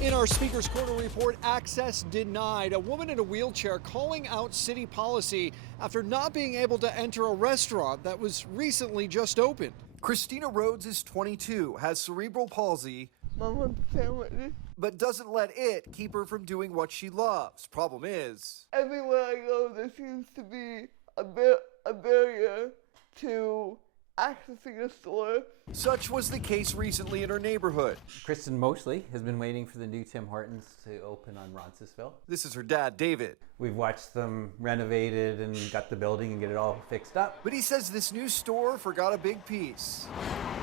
In our Speaker's Corner report, access denied. A woman in a wheelchair calling out city policy after not being able to enter a restaurant that was recently just opened. Christina Rhodes is 22, has cerebral palsy, but doesn't let it keep her from doing what she loves. Problem is, everywhere I go, there seems to be a barrier to accessing a store. Such was the case recently in her neighborhood. Kristen Mosley has been waiting for the new Tim Hortons to open on Roncesvalles. This is her dad, David. We've watched them renovated and got the building and get it all fixed up. But he says this new store forgot a big piece.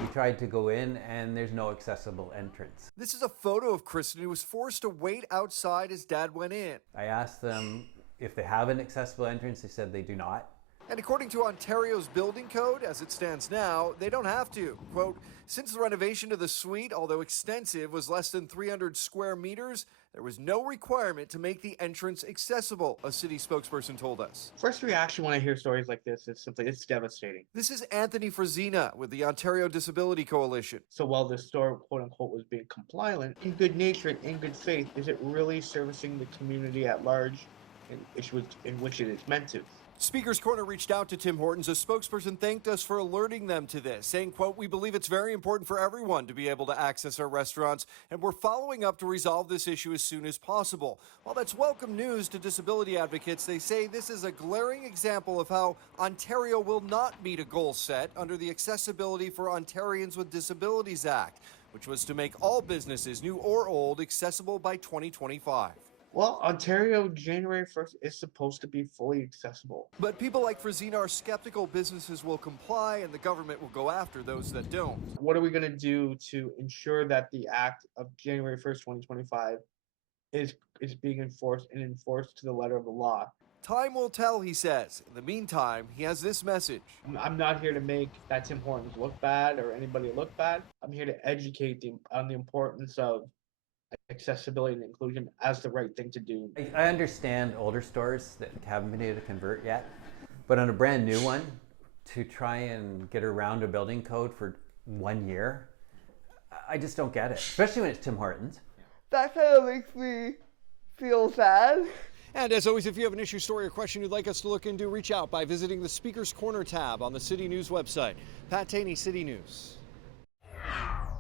We tried to go in and there's no accessible entrance. This is a photo of Kristen who was forced to wait outside as dad went in. I asked them if they have an accessible entrance. They said they do not. And according to Ontario's building code, as it stands now, they don't have to. Quote, since the renovation of the suite, although extensive, was less than 300 square meters, there was no requirement to make the entrance accessible, a city spokesperson told us. First reaction when I hear stories like this is simply, it's devastating. This is Anthony Frazina with the Ontario Disability Coalition. So while the store, quote unquote, was being compliant, in good nature and in good faith, is it really servicing the community at large in which it is meant to? Speaker's Corner reached out to Tim Hortons. A spokesperson thanked us for alerting them to this, saying, quote, we believe it's very important for everyone to be able to access our restaurants, and we're following up to resolve this issue as soon as possible. While that's welcome news to disability advocates, they say this is a glaring example of how Ontario will not meet a goal set under the Accessibility for Ontarians with Disabilities Act, which was to make all businesses, new or old, accessible by 2025. Well, Ontario, January 1st, is supposed to be fully accessible. But people like Frazina are skeptical businesses will comply and the government will go after those that don't. What are we going to do to ensure that the act of January 1st, 2025 is being enforced and enforced to the letter of the law? Time will tell, he says. In the meantime, he has this message. I'm not here to make that Tim Hortons look bad or anybody look bad. I'm here to educate on the importance of accessibility and inclusion as the right thing to do. I understand older stores that haven't been able to convert yet, but on a brand new one, to try and get around a building code for 1 year, I just don't get it, especially when it's Tim Hortons. That kind of makes me feel sad. And as always, if you have an issue, story, or question you'd like us to look into, reach out by visiting the Speaker's Corner tab on the City News website. Pat Taney, City News.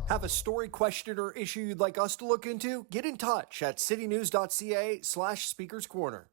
Have a story, question, or issue you'd like us to look into? Get in touch at citynews.ca/Speaker's Corner.